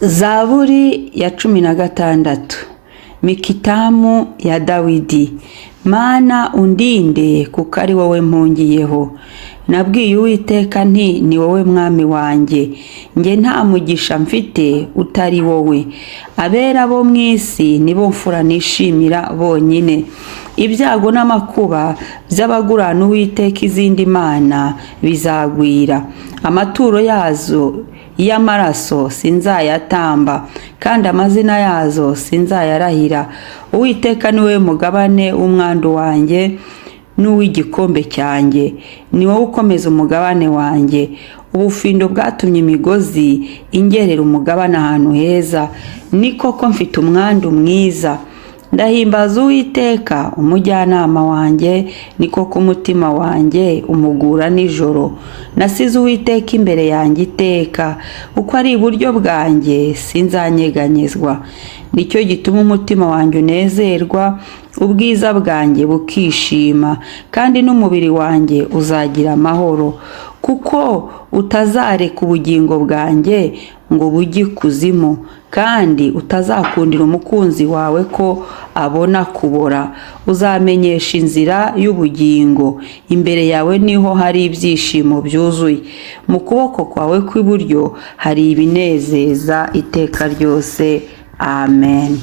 Zaburi ya 16. Mikitamu ya Dawidi. Mana undinde kuko ari wowe mpungiyeho. Nabwiye Uwiteka nti ni wowe mwami wanjye. Nge nta mugisha mfite utari wowe. Abera bo mw'isi nibo mfura nishimira bonyine. Ibyago n'amakuba by'abagurana Uwiteka izindi mana bizagwira. Amaturo yazo y'amaraso sinzayatamba, kandi amazina yazo sinzayarahira. Uwiteka niwe mugabane w'umwandu wanjye n'uw'igikombe cyanjye. Ni wowe ukomeza umugabane wanjye. Ubufindo bwatumye imigozi ingerera umugabane ahantu heza. Ni koko mfite umwandu mwiza. Ndahimbaza Uwiteka umujyanama wanjye, ni koko umutima wanjye umugura nijoro. Nasize Uwiteka imbere yanjye iteka, uko ari iburyo bwanjye sinzanyeganyezwa. Nicyo gituma umutima wanjye unezerwa, ubwiza bwanjye bukishima, kandi n'umubiri wanjye uzagira amahoro. Kuko utazareka ubugingo bwanjye ngo bujye ikuzimu, kandi utazakundira umukunzi wawe ko abona kubora. Uzamenyesha inzira y'ubugingo, imbere yawe niho hari ibyishimo byuzuye. Mu kuboko kwawe kw'iburyo hari ibinezeza iteka ryose. Amen.